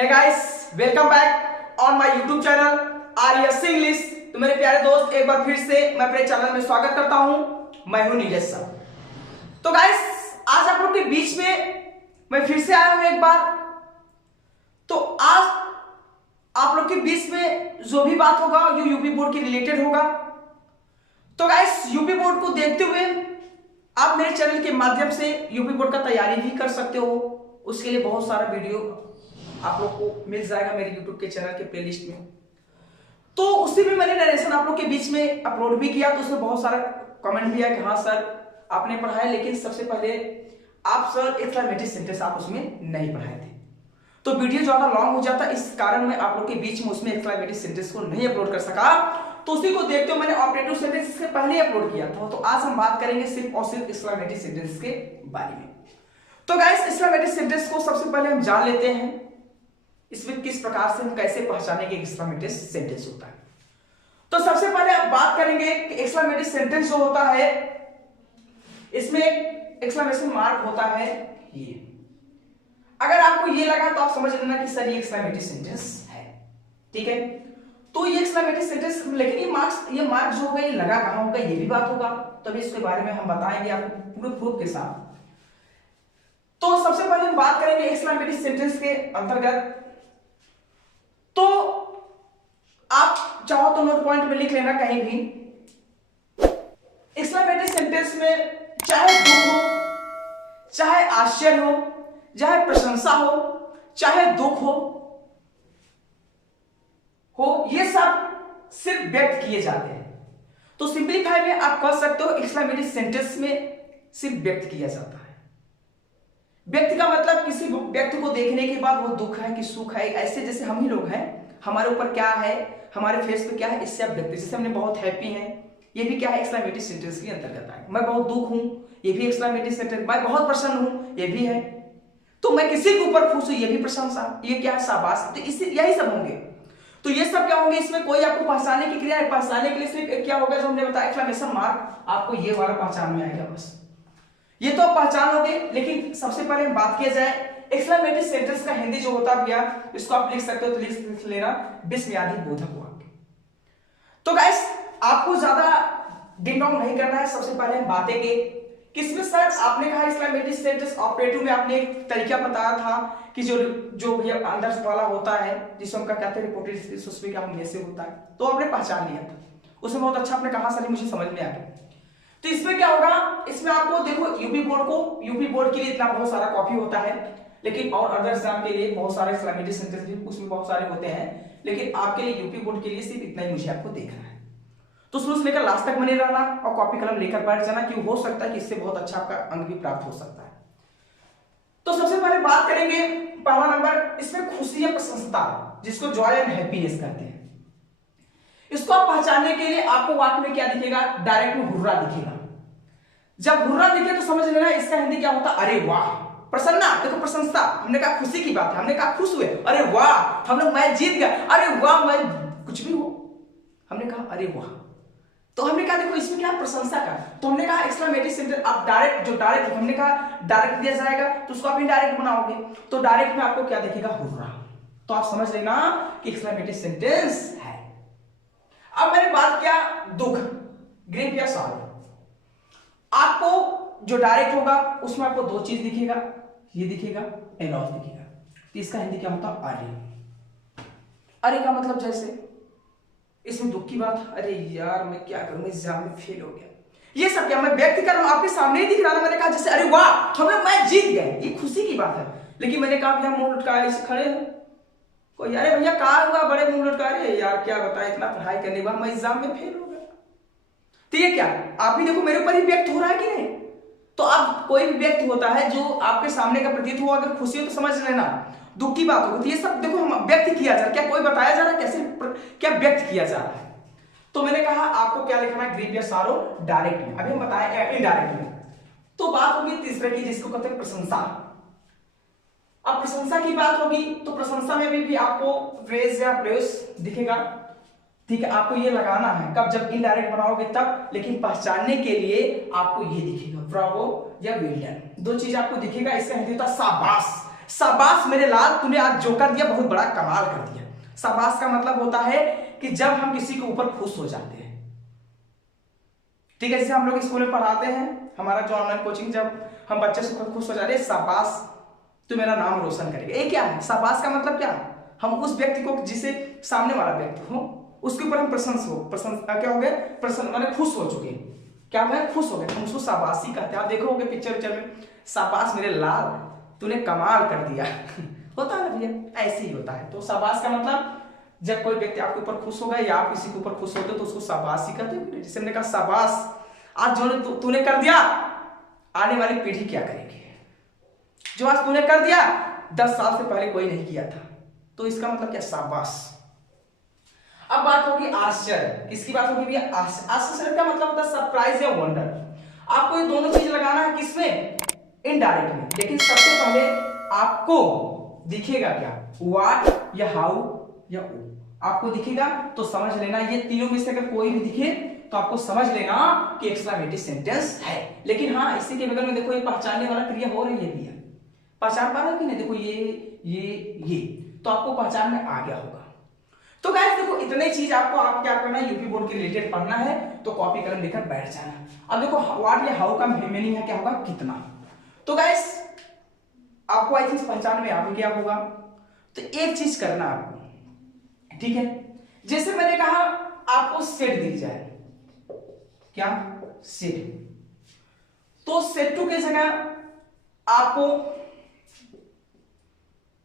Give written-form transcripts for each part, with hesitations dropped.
Hey guys, welcome back on my YouTube channel Aryas English. तो मेरे प्यारे दोस्त, एक बार फिर से मैं अपने चैनल में स्वागत करता हूं। मैं हूं नीरज सर। तो गाइस, आज आप लोग के बीच में मैं फिर से आया हूं एक बार। तो आज आप लोग के बीच में जो भी बात होगा जो यूपी बोर्ड के रिलेटेड होगा। तो गाइस, यूपी बोर्ड को देखते हुए आप मेरे चैनल के माध्यम से यूपी बोर्ड का तैयारी भी कर सकते हो। उसके लिए बहुत सारा वीडियो आप लोग को मिल जाएगा मेरे यूट्यूब के चैनल के प्लेलिस्ट में। तो उसी में मैंने नरेशन आप लोग के बीच में अपलोड भी किया। तो उसमें बहुत सारा कमेंट भी आया कि हाँ सर आपने पढ़ाया, लेकिन सबसे पहले आप सर एक्सक्लेमेटरी सेंटेंस आप उसमें नहीं पढ़ाए थे। तो वीडियो ज्यादा लॉन्ग हो जाता, इस कारण मैं आप लोग के बीच में उसमें एक्सक्लेमेटरी सेंटेंस को नहीं अपलोड कर सका। तो उसी को देखते हुए मैंने ऑपरेटिव सेंटेंस इससे पहले अपलोड किया था। तो आज हम बात करेंगे सिर्फ और सिर्फ एक्सक्लेमेटरी सेंटेंस के बारे में। तो गाइस, एक्सक्लेमेटरी सेंटेंस को सबसे पहले हम जान लेते हैं इसमें किस प्रकार से हम कैसे पहचानेंगे एक्सक्लेमेटरी सेंटेंस होता है। तो सबसे पहले आप बात करेंगे कि एक्सक्लेमेटरी सेंटेंस जो होता है इसमें एक एक्सक्लेमेशन मार्क होता है ये। अगर आपको ये लगा तो आप समझ लेना कि सर ये एक्सक्लेमेटरी सेंटेंस है, ठीक है। तो ये एक्सक्लेमेटरी सेंटेंस, लेकिन ये मार्क जो होगा ये लगा कहां होगा ये भी बात होगा। तो अभी इसके बारे में हम बताएंगे आपको पूरे प्रूफ के साथ। तो सबसे पहले हम बात करेंगे एक्सक्लेमेटरी सेंटेंस के अंतर्गत। तो आप चाहो तो नोट पॉइंट में लिख लेना कहीं भी। एक्सक्लेमेटरी सेंटेंस में चाहे दुख हो, चाहे आश्चर्य हो, चाहे प्रशंसा हो, चाहे दुख हो, ये सब सिर्फ व्यक्त किए जाते हैं। तो सिंपलीफाई में आप कह सकते हो एक्सक्लेमेटरी सेंटेंस में सिर्फ व्यक्त किया जाता है। व्यक्ति का मतलब किसी व्यक्ति को देखने के बाद वो दुख है कि सुख है, ऐसे जैसे हम ही लोग हैं, हमारे ऊपर क्या है, हमारे फेस पे क्या है, इससे आप व्यक्ति, जैसे हमने बहुत हैप्पी हैं, ये भी क्या है एक्सक्लेमेटरी सेंटेंस के अंतर्गत है। मैं बहुत दुख हूं, ये भी एक्सक्लेमेटरी सेंटेंस। मैं बहुत प्रसन्न हूं, ये भी है। तो मैं किसी के ऊपर खुश हूं, ये भी प्रशंसा, ये क्या है शाबाश। तो इससे यही सब होंगे। तो ये सब क्या होंगे, इसमें कोई आपको पहचानने की क्रिया है। पहचानने के लिए सिर्फ क्या होगा जो हमने बताया एक्सक्लेमेशन मार्क, आपको ये वाला पहचान में आएगा, बस ये तो आप पहचानोगे। लेकिन सबसे पहले हम बात किया जाए एक्सक्लेमेटरी सेंटेंस का हिंदी जो होता भैया, इसको आप लिख सकते हो, तो लिख लेना विस्मयादि बोधक वाक्य। तो गाइस, आपको ज्यादा डिंग डोंग नहीं करना है। सबसे पहले हम बातें की किसमें सर आपने कहा एक्सक्लेमेटरी सेंटेंस ऑपरेटिव में आपने एक तरीका बताया था कि जो भैया अंदर वाला होता है जिसको हम कहते हैं रिपोर्टेड स्पीच, उसमें क्या हम ऐसे होता है, तो आपने पहचान लिया था। उसमें बहुत अच्छा आपने कहा सर मुझे समझ में आ गया। तो इसमें क्या होगा, इसमें आपको देखो यूपी बोर्ड के लिए इतना बहुत सारा कॉपी होता है, लेकिन और अदर एग्जाम के लिए बहुत सारे एक्सक्लेमेटरी सेंटेंस भी उसमें बहुत सारे होते हैं, लेकिन आपके लिए यूपी बोर्ड के लिए सिर्फ इतना ही मुझे आपको देखना है। तो शुरू से लेकर लास्ट तक बने रहना और कॉपी कलम लेकर बैठ जाना, कि हो सकता है कि इससे बहुत अच्छा आपका अंक भी प्राप्त हो सकता है। तो सबसे पहले बात करेंगे पहला नंबर, इसमें खुशी या प्रसन्नता, जिसको जॉय एंड हैप्पीनेस कहते हैं। इसको आप पहचानने के लिए आपको वाक्य में क्या दिखेगा, डायरेक्ट में हुर्रा दिखेगा। जब हुर्रा दिखे तो समझ लेना इसका हिंदी क्या होता, अरे वाह। प्रसन्ना, देखो प्रशंसा, हमने कहा खुशी की बात है, हमने कहा खुश हुए, अरे वाह हम लोग मैच जीत गए, अरे वाह मैं कुछ भी हो, हमने कहा अरे वाह। तो हमने कहा देखो इसमें क्या प्रशंसा का, तो हमने कहा एक्सक्लेमेटरी सेंटेंस आप डायरेक्ट हमने कहा डायरेक्ट दिया जाएगा, तो उसको आप इनडायरेक्ट बनाओगे, तो डायरेक्ट में आपको क्या दिखेगा, हुर्रा। तो आप समझ लेना कि एक्सक्लेमेटरी सेंटेंस है। अब मैंने बात किया दुख, ग्रीफ या सॉरो। आपको जो डायरेक्ट होगा उसमें आपको दो चीज दिखेगा, ये दिखेगा, एलॉज दिखेगा। तो इसका हिंदी क्या होता, अरे। अरे का मतलब जैसे इसमें दुख की बात, अरे यार मैं क्या करूं, मैं एग्जाम में फेल हो गया, ये सब क्या मैं व्यक्त कर रहा हूं, आपके सामने ही दिख रहा था। मैंने कहा जैसे अरे वाह हम लोग मैच जीत गए, ये खुशी की बात है। लेकिन मैंने कहा भैया मुंह लटकाए ऐसे खड़े हैं कोई, अरे भैया कहा हुआ बड़े मुंह लटका रहे यार, क्या बताए इतना पढ़ाई करने के बाद मैं एग्जाम में फेल हो गया। तो ये क्या आप भी देखो मेरे ऊपर ही व्यक्त हो रहा है कि नहीं। तो अब कोई भी व्यक्त होता है जो आपके सामने का प्रतीत हुआ, अगर खुशी हो तो समझ लेना दुख की बात होगी। तो ये सब देखो हम व्यक्त किया जा रहा है, क्या कोई बताया जा रहा है, कैसे क्या व्यक्त किया जा रहा है। तो मैंने कहा आपको क्या लिखना है, ग्रीफ या सॉरो डायरेक्ट में, अभी हम बताएं इनडायरेक्ट में। तो बात होगी तीसरे की, जिसको कहते हैं प्रशंसा। अब प्रशंसा की बात होगी तो प्रशंसा में भी आपको प्रेज या प्रेस दिखेगा, ठीक है। आपको ये लगाना है कब, जब इनडायरेक्ट बनाओगे तब, लेकिन पहचानने के लिए आपको ये दिखेगा ब्रावो या वेल डन, दो चीज आपको दिखेगा। इसका हिंदी होता शाबाश। शाबाश मेरे लाल, तूने आज जो कर दिया बहुत बड़ा कमाल कर दिया। शाबाश का मतलब होता है कि जब हम किसी के ऊपर खुश हो जाते हैं, ठीक है, जैसे हम लोग स्कूल में पढ़ाते हैं, हमारा जो ऑनलाइन कोचिंग, जब हम बच्चे से खुश हो जाते हैं, शाबाश तू मेरा नाम रोशन करेगा, ये क्या है? शाबाश का मतलब क्या? हम उस व्यक्ति को, जिसे सामने वाला व्यक्ति हो, उसके ऊपर हम प्रशंसा क्या हो गए, प्रसन्न माने खुश हो चुके, क्या हुआ, खुश हो गए, हम उसको शाबाशी कहते हैं। आप देखोगे पिक्चर विक्चर में, शाबाश मेरे लाल, तूने कमाल कर दिया होता है ना भैया, ऐसे ही होता है। तो शाबाश का मतलब जब कोई व्यक्ति आपके ऊपर खुश होगा या आप किसी के ऊपर खुश होते हो तो उसको शाबाशी कहते हैं। जैसे हमने कहा शाबाश, आज जो तूने कर दिया, आने वाली पीढ़ी क्या करेगी? जो आज तूने कर दिया 10 साल से पहले कोई नहीं किया था, तो इसका मतलब क्या, शाबाश। अब बात होगी आश्चर्य, किसकी बात होगी भैया? आश्चर्य का मतलब होता है सरप्राइज या वंडर। आपको ये दोनों चीज लगाना है, किसमें? इनडायरेक्ट में। लेकिन सबसे पहले आपको दिखेगा क्या, व्हाट या हाउ या ओ। आपको दिखेगा तो समझ लेना, ये तीनों में से अगर कोई भी दिखे तो आपको समझ लेना कि एक्सक्लेमेटरी सेंटेंस है। लेकिन हाँ, इसी के बगल में देखो ये पहचानने वाला क्रिया हो रही है भैया, पहचान पा रहे हो कि नहीं? देखो ये तो आपको पहचान में आ गया होगा। तो गाइस देखो, इतने चीज आपको आप क्या करना है, यूपी बोर्ड के रिलेटेड पढ़ना है तो कॉपी कलम लेकर बैठ जाना। अब देखो व्हाट या हाउ का मीनिंग है क्या होगा, कितना। तो गाइस आपको आई थिंक पहचान में आ भी गया होगा। तो एक चीज करना आपको, ठीक है, जैसे मैंने कहा आपको सेट दी जाए, क्या सेट, तो सेट टू की जगह आपको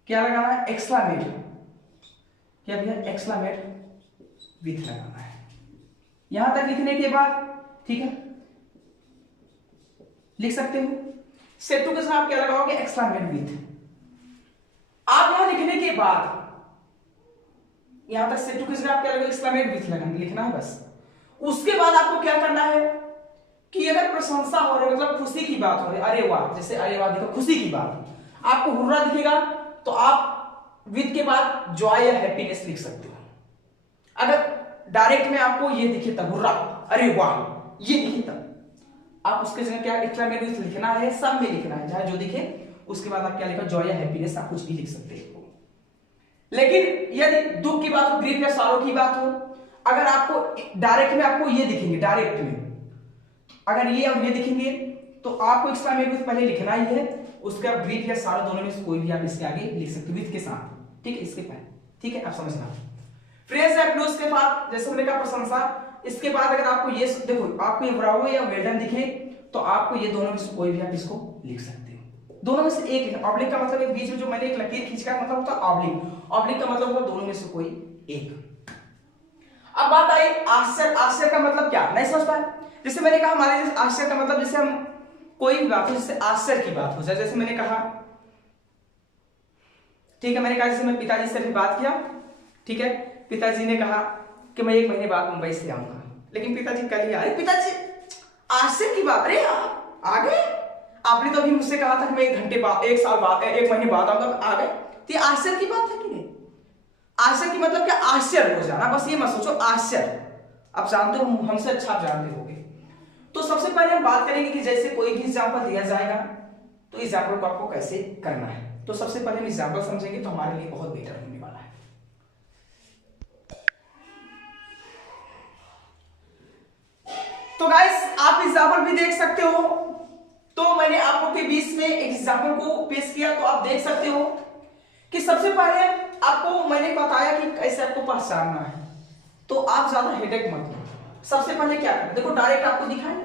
क्या लगाना है, एक्सक्लेमेट, क्या भैया, एक्सक्लेमेट विथ लगाना है। यहां तक लिखने के बाद ठीक है, लिख सकते हो। सेट टू के साथ आप क्या लगाओगे, एक्सक्लेमेट विथ। आप यहां लिखने के बाद यहां तक सेट टू के साथ आप क्या लगाओगे, एक्सक्लेमेट विथ लिखना है बस। उसके बाद आपको क्या करना है कि अगर प्रशंसा हो रही, मतलब खुशी की बात हो रही, अरे वाह, जैसे अरे वाह दिखा, खुशी की बात, आपको हुर्रा दिखेगा तो आप विद के बाद जॉय या हैप्पीनेस लिख सकते हो। अगर डायरेक्ट में आपको ये दिखे तब हुर्रा, अरे वाह ये दिखे तब आप उसके जगह क्या एक्सक्लेमेट विथ लिखना है, सब में लिखना है, जहां जो दिखे उसके बाद आप क्या लिखो, जॉय या हैप्पीनेस, आप कुछ भी लिख सकते हो। लेकिन यदि दुख की बात हो, ग्रीफ या सॉरो की बात हो, अगर आपको डायरेक्ट में आपको ये दिखेंगे, डायरेक्ट में अगर ये और ये दिखेंगे तो आपको एक्सक्लेमेट विथ पहले लिखना ही है, उसके बाद ग्रीफ या सॉरो दोनों में से कोई भी आप इसके आगे लिख सकते हो विथ के साथ, ठीक है, इसके पहले, ठीक है, आप समझना। फ्रेज या क्लोज के बाद जैसे हमने कहा प्रशंसा, इसके बाद अगर आपको ये देखो, आपको ये ब्रावो या वेल्डन दिखे तो आपको ये दोनों में से कोई भी आप इसको लिख सकते हो, दोनों में से एक। ऑब्लिक का मतलब बीच में जो मैंने एक लकीर खींचा मतलब होता है ऑब्लिक, ऑब्लिक का मतलब होता दोनों में से कोई एक। अब बात आई आश्चर्य, आश्चर्य का मतलब क्या, नहीं समझ पाए? जैसे मैंने कहा हमारे आश्चर्य का मतलब, जैसे हम कोई भी बात हो, जैसे आश्चर्य की बात हो जाए, जैसे मैंने कहा, ठीक है, मैंने कहा जैसे मैं पिताजी से भी बात किया, ठीक है, पिताजी ने कहा कि मैं 1 महीने बाद मुंबई से आऊंगा, लेकिन पिताजी कल ही आ रहे। पिताजी आश्चर्य की बात, अरे आ गए, आपने तो अभी मुझसे कहा था कि मैं 1 घंटे बाद, 1 साल बाद, 1 महीने बाद आऊंगा, आ गए। तो ये आश्चर्य की बात है कि नहीं? आश्चर्य की मतलब क्या, आश्चर्य हो जाना, बस ये मत सोचो आश्चर्य, आप जानते हो, हमसे अच्छा आप जानते होगे। तो सबसे पहले हम बात करेंगे कि जैसे कोई भी एग्जाम्पल दिया जाएगा तो एग्जाम्पल को आपको कैसे करना है। तो सबसे पहले हम एग्जाम्पल समझेंगे तो हमारे लिए बहुत बेटर होने वाला है। तो गाइस आप एग्जाम्पल भी देख सकते हो, तो मैंने आपको के बीच में एक एग्जाम्पल को पेश किया, तो आप देख सकते हो कि सबसे पहले आपको मैंने बताया कि कैसे आपको पहचानना है, तो आप ज्यादा हेडेक मत लो। सबसे पहले क्या करना, देखो डायरेक्ट आपको दिखाएंगे,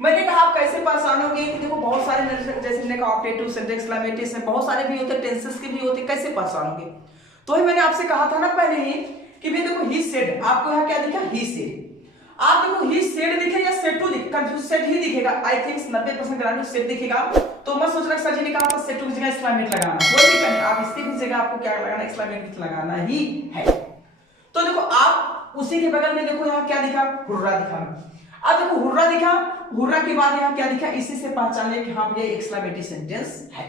मैंने कहा आप कैसे पहचानोगे कि देखो बहुत सारे, जैसे मैंने कहा ऑप्टेटिव सेंटेंस, एक्सक्लेमेटिव में बहुत सारे भी होते हैं, टेंसेस के भी होते, कैसे पहचानोगे? तो ही मैंने आपसे कहा था ना पहले ही कि भाई देखो ही सेड, आपको यहाँ क्या दिखा, ही सेड। आप देखो ही सेड दिखे या सेड टू दिखे, कंफ्यूज सेड ही दिखेगा, आई थिंक 90% ग्रामीण सेड दिखेगा, तो मैं सोच रहा सर जी ने कहा था सेड टू की जगह एक्सक्लेमेट लगाना, कोई दिक्कत नहीं, आप इसकी भी जगह आपको क्या लगाना, एक्सक्लेमेट लगाना ही है। तो देखो आप उसी के बगल में देखो यहाँ क्या दिखा, हुर्रा दिखा। अब देखो हुर्रा दिखा, हुर्रा के बाद यहाँ क्या दिखा, इसी से पहचान लिया कि हाँ ये एक्सक्लेमेटरी सेंटेंस है।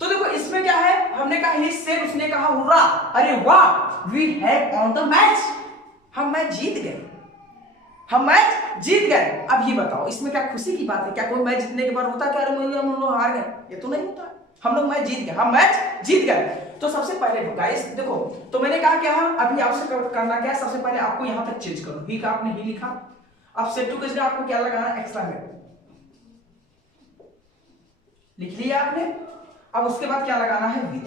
तो देखो इसमें क्या है, हमने कहा ही सेड, उसने कहा हुर्रा, अरे वाह we have won the match, हम मैच जीत गए, हम मैच जीत गए। अब ये बताओ इसमें क्या खुशी की बात है, क्या कोई मैच जीतने के बाद होता क्या, अरे हम लोग हार गए, ये तो नहीं होता। हम लोग मैच जीत गए, हम मैच जीत गए। तो सबसे पहले गाइस देखो, तो मैंने कहा क्या अभी आपसे करना क्या है, सबसे पहले आपको यहां तक चेंज करो, ही का आपने ही लिखा, अब सेट टू के जगह आपको क्या लगाना है, एक्सक्लेमेशन लिख लिया आपने। अब उसके बाद क्या लगाना है, विथ।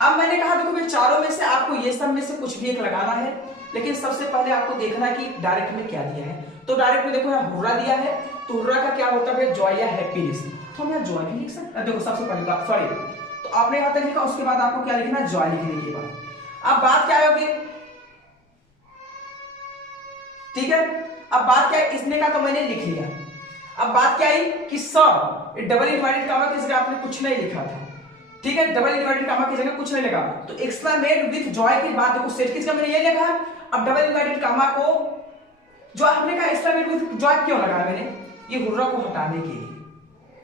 अब मैंने कहा देखो ये चारों में से आपको ये सब में से कुछ भी एक लगाना है, लेकिन सबसे पहले आपको देखना है कि डायरेक्ट में क्या दिया है। तो डायरेक्ट में देखो यहाँ हुर्रा दिया है, तो हुर्रा का क्या होता है, जॉय या हैप्पीनेस, तो हम यहाँ जॉय भी लिख सकते हैं। देखो सबसे पहले सॉरी, तो आपने यहाँ तक लिखा, उसके बाद आपको क्या लिखना है, जॉय लिखने के बाद अब बात क्या होगी, ठीक है। अब बात क्या है, इसने का तो मैंने लिख लिया। अब बात क्या आई कि सर डबल इनवर्टेड कामा की जगह आपने कुछ नहीं लिखा था, ठीक है, डबल इनवर्टेड कामा की जगह कुछ नहीं लिखा, तो एक्सक्लेमेट विद जॉय के बाद देखो सेट की जगह मैंने ये लिखा। अब डबल इनवर्टेड कामा को जो हमने कहा एक्सक्लेमेट विद जॉय क्यों लगाया मैंने, ये हुर्रा को हटाने के लिए,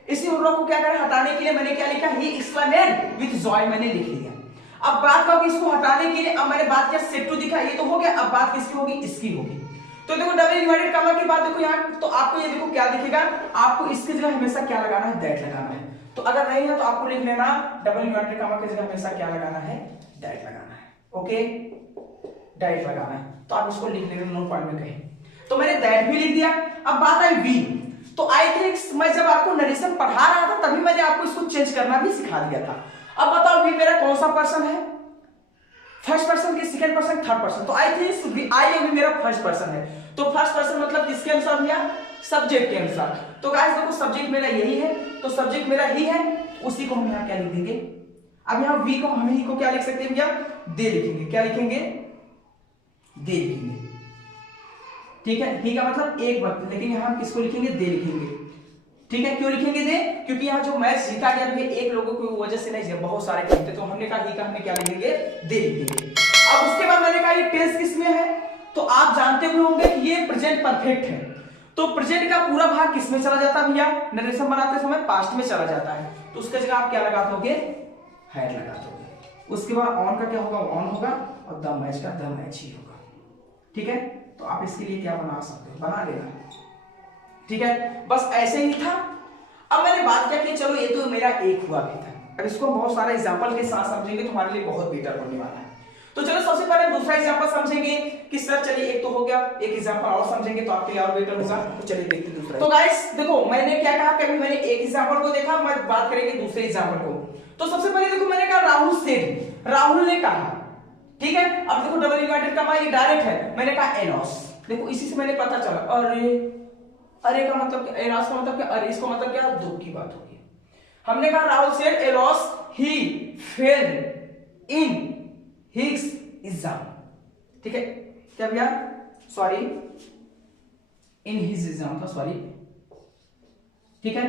इसी हुर्रा को क्या करें, हटाने के लिए मैंने क्या लिखा, ही एक्सक्लेमेट विद जॉय मैंने लिख लिया। अब बात का इसको हटाने के लिए, अब मैंने बात किया सेट टू दिखा, ये तो हो गया, अब बात किसकी होगी, इसकी होगी। तो देखो डबल इनवर्टेड कामा के बाद देखो यहाँ, तो आपको ये देखो क्या दिखेगा, आपको इसकी जगह हमेशा क्या लगाना है, दैट लगाना है। तो अगर नहीं है तो आपको लिख लेना डबल इनवर्टेड कामा की जगह हमेशा क्या लगाना है, दैट लगाना है, ओके, दैट लगाना है। तो आप इसको लिख लेना नोट पॉइंट में कहीं, तो मैंने दैट भी लिख दिया। अब बात आई वी, तो आई थिंक मैं जब आपको नरेशन पढ़ा रहा था तभी मैंने आपको इसको चेंज करना भी सिखा दिया था। अब बताओ वी मेरा कौन सा पर्सन है, फर्स्ट पर्सन की, सेकंड पर्सन, थर्ड पर्सन, तो आई थिंक आई अभी मेरा फर्स्ट पर्सन है, तो फर्स्ट पर्सन मतलब किसके अनुसार भैया, सब्जेक्ट के अनुसार। तो गाइस देखो सब्जेक्ट मेरा यही है, तो सब्जेक्ट मेरा ही है, उसी को हम यहाँ क्या लिख देंगे, अब यहाँ वी को हम ही को क्या लिख सकते हैं भैया, दे लिखेंगे, क्या लिखेंगे, दे लिखेंगे, ठीक है, ही का मतलब एक बात, लेकिन यहाँ हम किसको लिखेंगे, दे लिखेंगे, ठीक है। क्यों लिखेंगे दे, क्योंकि यहाँ जो मैच जीता गया है एक लोगों की वजह से नहीं, बहुत सारे टीम थे, तो हमने कहा ही का हमने क्या लिखेंगे, दे लिखेंगे। अब उसके बाद मैंने कहा ये टेंस किसमें है, तो आप जानते हुए होंगे कि ये प्रेजेंट परफेक्ट है, तो प्रेजेंट का पूरा भाग किसमें चला जाता है भैया, नरेशन बनाते समय पास्ट में चला जाता है, तो उसके जगह आप क्या लगा दोगे, हैड लगा दोगे। उसके बाद ऑन का क्या होगा, ऑन होगा, और द मैच का द मैच ही होगा, ठीक है। तो आप इसके लिए क्या बना सकते हो, बना लेना, ठीक है, बस ऐसे ही था। अब मैंने बात किया कि चलो ये तो मेरा एक हुआ भी था, अब इसको बहुत सारे एग्जांपल के साथ समझेंगे तो हमारे लिए बहुत बेटर होने वाला है। तो चलो सबसे पहले दूसरा एग्जांपल समझेंगे कि सर चलिए एक तो हो गया, एक एग्जांपल और समझेंगे तो आपके लिए और बेटर होगा। तो चलिए देखते हैं दूसरा। तो गाइस देखो मैंने क्या कहा कि अभी मैंने एक एग्जांपल को देखा, मैं बात करेंगे दूसरे एग्जांपल को। तो सबसे पहले देखो मैंने कहा राहुल सेड, राहुल ने कहा, ठीक है। अब देखो डबल इनवर्टेड कमा ये डायरेक्ट है, मैंने कहा एनोस, देखो इसी से मैंने पता चला, अरे का मतलब क्या, एनोस का मतलब क्या, अरे इसका मतलब क्या, दुख की बात होगी। हमने कहा Rahul said Enos he failed in his exam, ठीक है, क्या भैया, सॉरी इन हिज एग्जाम था, सॉरी, ठीक है।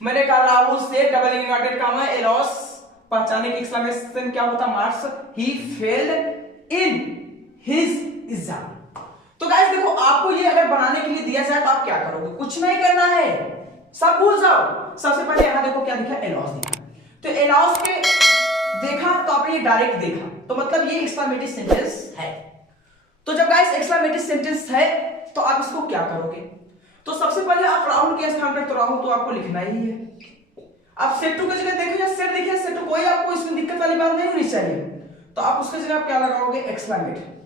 मैंने कहा राहुल से डबल इनवर्टेड कामा एनोस पहचाने की एक्सक्लेमेशन क्या होता, marks, he failed in his exam. तो गाइस देखो आपको ये अगर बनाने के लिए दिया जाए तो आप क्या करोगे, कुछ नहीं करना है, सब भूल जाओ। सबसे पहले यहां देखो क्या दिखा, एनोस दिखा, तो एनोस के देखा तो आपने ये डायरेक्ट देखा, तो मतलब ये एक्सक्लेमेटिव सेंटेंस है। तो जब गाइस एक्सक्लेमेटिव सेंटेंस है तो आप इसको क्या करोगे, तो सबसे पहले आप राहुल के स्थान पर, तो राहुल तो आपको लिखना ही है। आप सेट टू की जगह देखिए या सेट देखिए, सेट टू कोई आपको इसमें दिक्कत वाली बात नहीं होनी चाहिए, तो आप उसकी जगह क्या लगाओगे, एक्सक्लेमेट,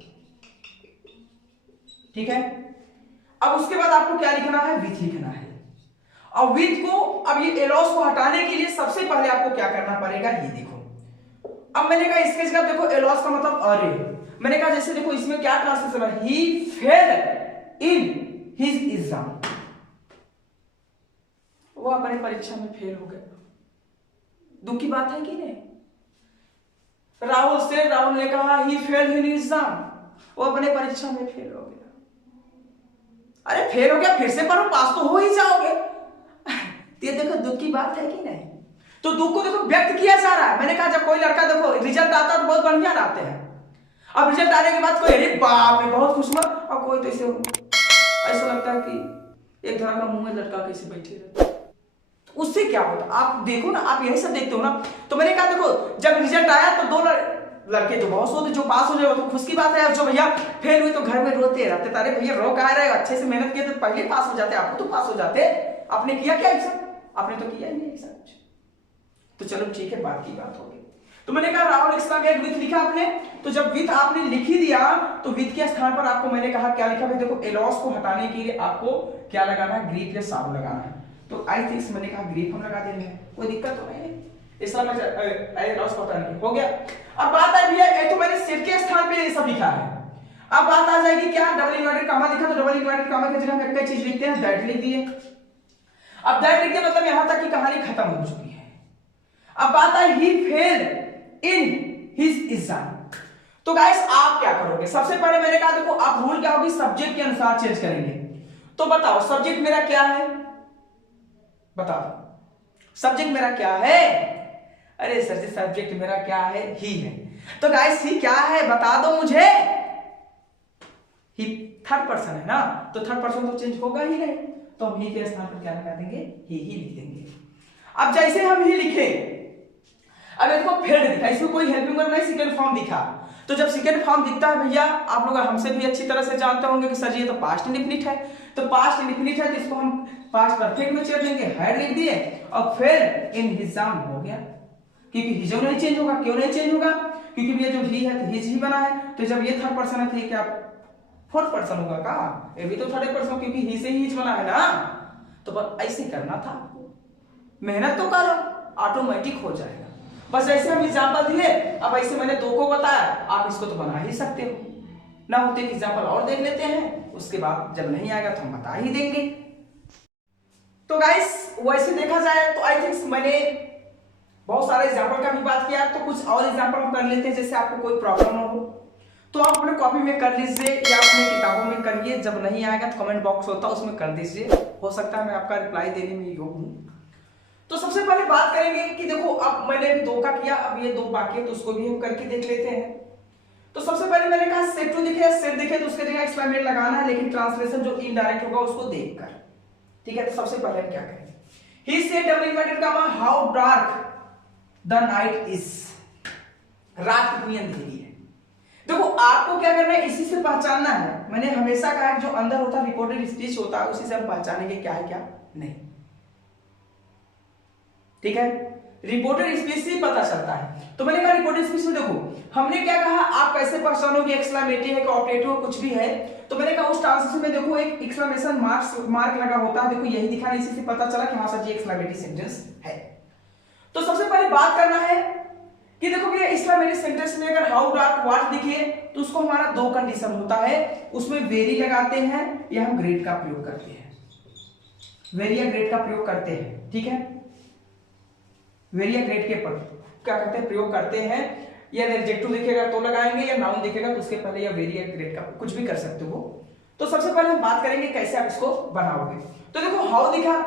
ठीक है। अब उसके बाद आपको क्या लिखना है, विथ लिखना है। और विथ को, अब ये एलोस को हटाने के लिए सबसे पहले आपको क्या करना पड़ेगा, ये देखो। अब मैंने कहा इसके जगह देखो एलोस का मतलब अरे, मैंने कहा जैसे देखो इसमें क्या ट्रांसलेशन है, he failed in his exam, वो अपने परीक्षा में फेल हो गया, दुख की बात है कि नहीं। राहुल ने कहा ही फेल्ड इन एग्जाम, वो अपने परीक्षा में फेल हो गया। अरे फेल हो गया, फिर से पढ़ो, पास तो हो ही जाओगे। ये देखो दुख की बात है कि नहीं। तो दुख को देखो व्यक्त किया जा रहा है। मैंने कहा जब कोई लड़का देखो रिजल्ट आता है तो बहुत बढ़िया आते हैं, अब रिजल्ट आने के बाद कोई अरे बाप रे बहुत खुश हुआ, और कोई तो ऐसा लगता है कि एक धड़ा का मुंह में लड़का कैसे बैठे रहते, तो उससे क्या होता, आप देखो ना, आप यही सब देखते हो ना। तो मैंने कहा देखो जब रिजल्ट आया तो दो लड़के तो बहुत होते, जो पास हो जाए तो खुश की बात है, और जो भैया फेल हुए तो घर में रोते रहते, अरे भैया रो कहा रहे, अच्छे से मेहनत किए तो पहले पास हो जाते, आपको तो पास हो जाते। आपने किया क्या ऐसा, आपने तो किया ही नहीं ऐसा कुछ। तो चलो ठीक है, बात की बात होगी। तो मैंने कहा राहुल इस्लाम एक विथ लिखा आपने, तो जब विथ आपने लिख ही दिया तो विथ के स्थान पर आपको मैंने कहा क्या लिखा भाई, देखो एलॉस को हटाने के लिए आपको क्या लगाना है, ग्रीक या साबु लगाना है। तो आई थिंक मैंने कहा ग्रीक हम लगा देंगे, कोई दिक्कत तो नहीं है इस्लाम में एलॉस को हटाने की, हो गया। अब बात आई भैया तो मैंने सेट के स्थान पे ये सब लिखा है, अब बात आ जाएगी क्या, डबल इन्वर्टेड कामा लिखा, तो डबल इन्वर्टेड कामा की जगह हम एक चीज लिखते हैं, दैट लिख दिए। अब दैट लिख दिया मतलब यहां तक की कहानी खत्म हो चुकी है। अब बात आई he failed in his exam. तो गाइस आप क्या करोगे, सबसे पहले मैंने कहा देखो आप रूल क्या होगी, सब्जेक्ट के अनुसार चेंज करेंगे। तो बताओ सब्जेक्ट मेरा क्या है, बताओ सब्जेक्ट मेरा क्या है, अरे सर जी सब्जेक्ट मेरा क्या है, ही है। तो गाइस ही क्या है बता दो मुझे, ही थर्ड पर्सन है ना, तो थर्ड पर्सन तो चेंज होगा ही नहीं, तो हम ही के स्थान पर क्या लगा देंगे, ही लिख देंगे। अब जैसे हम ही लिखे, अब देखो फेल्ड दिखा, इसमें कोई हेल्पिंग वर्ब नहीं, सेकंड फॉर्म दिखा। तो जब सेकंड फॉर्म दिखता है भैया, आप लोग हमसे भी अच्छी तरह से जानते होंगे कि सर जी ये तो पास्ट इंडेफिनिट है, तो पास्ट इंडेफिनिट है तो इसको हम पास्ट परफेक्ट में चेंज देंगे, हैड लिख दिए और फिर इन हिजाम हो गया, क्योंकि हिजो नहीं चेंज होगा। क्यों नहीं चेंज होगा, क्योंकि भैया जो ही है तो हिज ही बना है, तो जब ये थर्ड पर्सन है तो ये क्या फोर्थ पर्सन होगा का, ये भी तो थर्ड पर्सन, क्योंकि ही से ही बना है ना। तो बस ऐसे करना था, मेहनत तो करो, ऑटोमेटिक हो जाएगा। बस ऐसे हम एग्जांपल दिए, अब ऐसे मैंने दो को बताया, आप इसको तो बना ही सकते हो ना, होते एग्जांपल और देख लेते हैं, उसके बाद जब नहीं आएगा तो हम बता ही देंगे। तो गाइस वैसे देखा जाए तो आई थिंक मैंने बहुत सारे एग्जांपल का भी बात किया, तो कुछ और एग्जांपल हम कर लेते हैं, जैसे आपको कोई प्रॉब्लम ना हो तो आप अपने कॉपी में कर लीजिए या अपने किताबों में करिए, जब नहीं आएगा तो कमेंट बॉक्स होता है उसमें कर दीजिए, हो सकता है मैं आपका रिप्लाई देने में योग हूं। तो सबसे पहले बात करेंगे कि देखो अब मैंने अभी दो का किया, अब ये दो बाकी है तो उसको भी हम करके देख लेते हैं। तो सबसे पहले मैंने कहा सेट टू दिखे, सेट दिखे तो उसके जगह एक्सक्लेमेशन लगाना है, लेकिन ट्रांसलेशन जो इनडायरेक्ट होगा उसको देखकर, ठीक है। तो सबसे पहले हम क्या करेंगे, he said double inverted comma how dark the night is, रात कितनी अंधेरी है। देखो आपको क्या करना है, इसी से पहचानना है। मैंने हमेशा कहा जो अंदर होता है रिपोर्टेड स्पीच होता है, उसी से हम पहचानेंगे क्या है क्या नहीं, ठीक है। रिपोर्टेड स्पीच से पता चलता है। तो मैंने कहा रिपोर्टेड स्पीच में देखो हमने क्या कहा, आप कैसे पहचानोगे एक्सक्लेमेटिव है, कोऑपरेटिव कुछ भी है। तो मैंने कहा उस ट्रांसलेशन में देखो एक एक्सक्लेमेशन मार्क लगा होता है, देखो यही दिखा रहा है, इसी से पता चला कि हाँ सर जी एक्सक्लेमेटिव सेंटेंस है। तो सबसे पहले बात करना है कि देखो भैया एक्सक्लेमेटिव सेंटेंस में अगर हाउ डार्क व्हाट दिखे तो उसको हमारा दो कंडीशन होता है, उसमें वेरी लगाते हैं या हम ग्रेड का प्रयोग करते हैं, वेरी या ग्रेड का प्रयोग करते हैं, ठीक है। वेरी या ग्रेड के पर क्या करते हैं, प्रयोग करते हैं, या एडजेक्टिव दिखेगा तो लगाएंगे, या नाउन दिखेगा तो उसके पहले या वेरी या ग्रेड का कुछ भी कर सकते हो। तो सबसे पहले हम बात करेंगे कैसे आप इसको बनाओगे। तो देखो हाउ दिखा,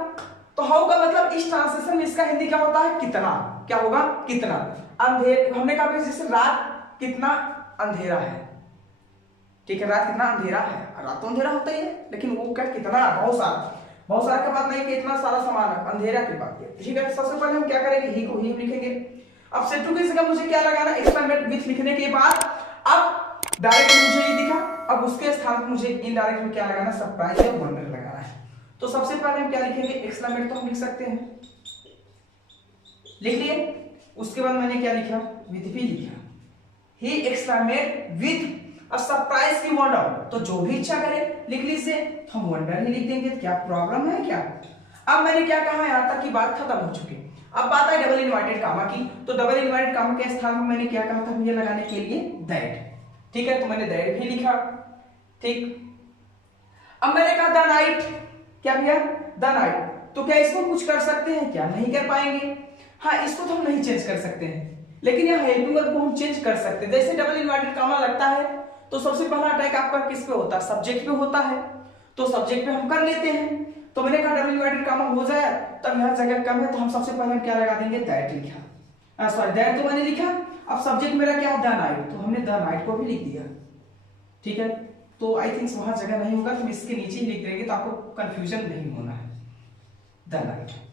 तो हाउ का मतलब इस ट्रांसलेशन में इसका हिंदी क्या होता है, कितना, क्या होगा कितना। अंधेर हमने कहा जैसे रात कितना अंधेरा है, ठीक है, रात कितना अंधेरा है, रात तो अंधेरा होता ही है, लेकिन वो क्या कितना, बहुत सारा, बहुत सारा की बात नहीं कि इतना सारा सामान है, अंधेरा की बात है, ठीक है। सबसे पहले हम क्या करेंगे, ही को ही लिखेंगे। अब सेट टू की जगह मुझे क्या लगाना, एक्सक्लेमेटिव विथ लिखने के बाद अब डायरेक्ट मुझे ये दिखा, अब उसके स्थान पर मुझे इनडायरेक्ट में क्या लगाना, सरप्राइज या वंडर लगाना है। तो सबसे पहले हम क्या लिखेंगे, एक्सक्लेमेटिव तो हम लिख सकते हैं, लिख लिए। उसके बाद मैंने क्या लिखा, विथ भी लिखा, ही एक्सक्लेमेट विथ अ सरप्राइज की वंडर, तो जो भी इच्छा करे लिख लीजिए, तो हम वंडर ही लिख देंगे, क्या प्रॉब्लम है क्या। अब मैंने क्या कहा, यहां तक की बात खत्म हो चुकी। अब बात है डबल इन्वर्टेड कामा की, तो डबल इन्वर्टेड कामा के स्थान में मैंने क्या कहा था मुझे लगाने के लिए, दैट, ठीक है। तो मैंने दैट भी लिखा, ठीक। अब मैंने कहा द नाइट, क्या भैया द नाइट, तो क्या इसको कुछ कर सकते हैं क्या, नहीं कर पाएंगे। हाँ इसको तो हम नहीं चेंज कर सकते हैं, लेकिन यहाँ हेल्पिंग वर्ब को हम चेंज कर सकते हैं। जैसे डबल इन्वर्टेड कामा लगता है तो सबसे पहला अटैक आपका किस पे होता है, सब्जेक्ट पे होता है, तो सब्जेक्ट पे हम कर लेते हैं। तो मैंने कहा डबल इन्वर्टेड कामा हो जाए, तब यहाँ जगह कम है तो हम सबसे पहले हम क्या लगा देंगे, दैट लिखा, सॉरी दैट तो मैंने लिखा। अब सब्जेक्ट मेरा क्या है, द नाइट, तो हमने द नाइट को भी लिख दिया, ठीक है। तो आई थिंक वहां जगह नहीं होगा तो इसके नीचे ही लिख देंगे, तो आपको कंफ्यूजन नहीं होना है, द नाइट।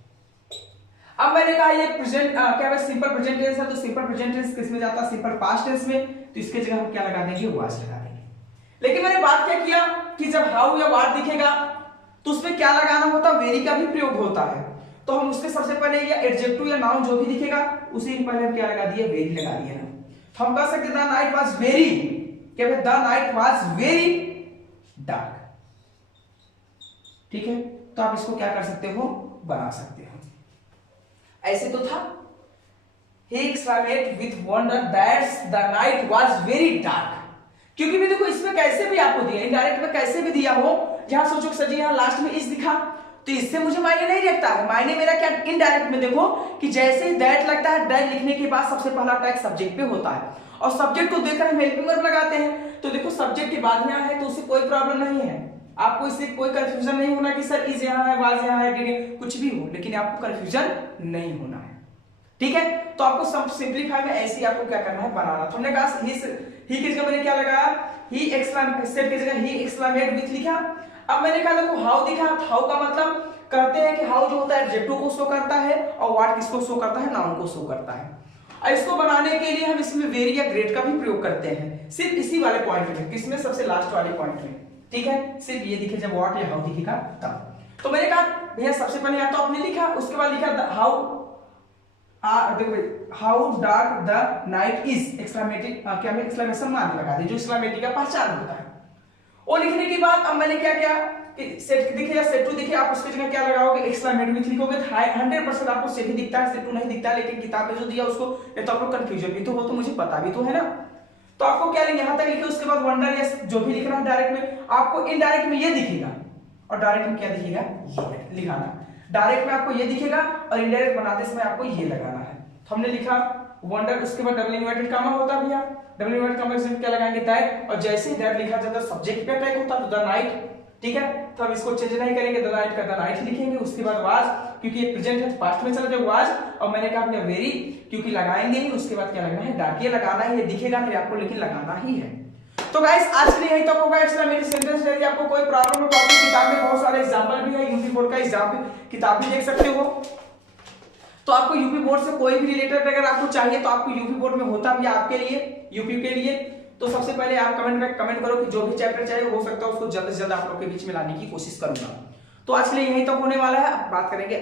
अब मैंने कहा ये प्रेजेंट क्या है, सिंपल प्रेजेंट टेंस है, तो सिंपल प्रेजेंट टेंस किस में जाता है, सिंपल पास्ट टेंस में, तो इसके जगह हम क्या लगा देंगे, वाज लगा देंगे। लेकिन मैंने बात क्या किया कि जब हाउ या व्हाट दिखेगा तो उसमें क्या लगाना होता है, वेरी का भी प्रयोग होता है। तो हम उसके सबसे पहले या एडजेक्टिव या नाउन जो भी दिखेगा उसी के पहले हम क्या लगा दिए, वेरी लगा दिए ना। तो हम कह सकते द नाइट वाज वेरी, क्या the night was very dark. ठीक है, तो आप इसको क्या कर सकते हो, बना सकते हो। ऐसे तो था, he exclaimed with wonder that the night was very dark। क्योंकि भी देखो इसमें कैसे भी आपको दिया, इनडायरेक्ट में कैसे भी दिया हो, जहां सोचो कि सर जी यहाँ लास्ट में इस दिखा तो इससे मुझे मायने नहीं रखता है। मायने मेरा क्या, इनडायरेक्ट में देखो कि जैसे दैट लगता है, दैट लिखने के बाद सबसे पहला टैग सब्जेक्ट पे होता है और सब्जेक्ट को देखकर हम हेल्पिंग वर्ब लगाते हैं। तो देखो सब्जेक्ट के बाद यहाँ है तो उससे कोई प्रॉब्लम नहीं है, आपको इससे कोई कंफ्यूजन नहीं होना कि सर इज यहाँ है, वाज यहाँ है, कुछ भी हो, लेकिन आपको कंफ्यूजन नहीं होना है। ठीक है, तो आपको सिंपलीफाई में ऐसे ही आपको क्या करना है, बनाना। तो हमने कहा ही की जगह मैंने क्या लगाया, ही एक्सक्लेमेशन की जगह ही एक्सक्लेमेट विथ लिखा। अब मैंने कहा देखो हाउ दिखा, हाउ का मतलब कहते हैं कि हाउ जो होता है एडजेक्टिव को शो करता है और व्हाट किसको शो करता है, नाउन को शो करता है। और इसको बनाने के लिए हम इसमें वेरी या ग्रेट का भी प्रयोग करते हैं, सिर्फ इसी वाले पॉइंट में, किसमें, सबसे लास्ट वाले पॉइंट में। ठीक है, सिर्फ ये दिखे जब व्हाट या हाउ दिखेगा तब। तो मैंने कहा भैया सबसे पहले या तो आपने लिखा, उसके बाद लिखा how how dark the night is, exclamative क्या में एक्सक्लेमेशन मार्क लगा दी, जो एक्सक्लेमेटिव का पहचान होता है। वो लिखने के बाद अब मैंने क्या किया कि सेट दिखे या सेट टू दिखे, आप उसकी जगह क्या लगाओगे, एक्सक्लेमेटिव विथ लिखोगे। 100% आपको सेट ही दिखता है, सेट टू नहीं दिखता है, लेकिन किताब में जो दिया उसको ये तो आपको कंफ्यूजन भी तो हो, तो मुझे पता भी तो है ना। तो आपको क्या लेंगे, यहां तक लिखे, उसके बाद वंडर या जो भी लिखना है डायरेक्ट में, आपको इनडायरेक्ट में ये दिखेगा और डायरेक्ट में क्या दिखेगा, ये लिखाना। डायरेक्ट में आपको ये दिखेगा और इनडायरेक्ट बनाते समय आपको ये लगाना है। तो हमने लिखा वंडर, उसके बाद डबल इन्वर्टेड कॉमा होता भैया, डबल इन्वर्टेड कॉमा से क्या लगाएंगे, दैट, और जैसे ही दैट लिखा जाता है सब्जेक्ट पे अटैक होता है तो द नाइट। ठीक है, तो हम इसको चेंज नहीं करेंगे, द नाइट का द नाइट लिखेंगे। उसके बाद वाज, क्योंकि ये प्रेजेंट है पास्ट में चला जाए वाज, और मैंने कहा भैया वेरी, क्योंकि लगाएंगे ही, उसके बाद क्या लगना है, डार्क। ये लगाना ही है, दिखेगा नहीं आपको लेकिन लगाना ही है। तो गाइस आज के लिए यही तक होगा। एक्सक्लेमेटरी सेंटेंस यदि आपको कोई प्रॉब्लम हो तो आपकी किताब में बहुत सारे एग्जांपल भी है, यूपी बोर्ड का एग्जाम किताब भी देख सकते हो। तो आपको यूपी बोर्ड से कोई भी रिलेटेड अगर आपको चाहिए तो आपको यूपी बोर्ड में होता भी आपके लिए, यूपी के लिए। तो सबसे पहले आप कमेंट में कमेंट करो कि जो भी चैप्टर चाहिए हो सकता है उसको जल्द से जल्द आप लोग के बीच में लाने की कोशिश करूंगा। तो आज के लिए यही तक होने वाला है, अब बात करेंगे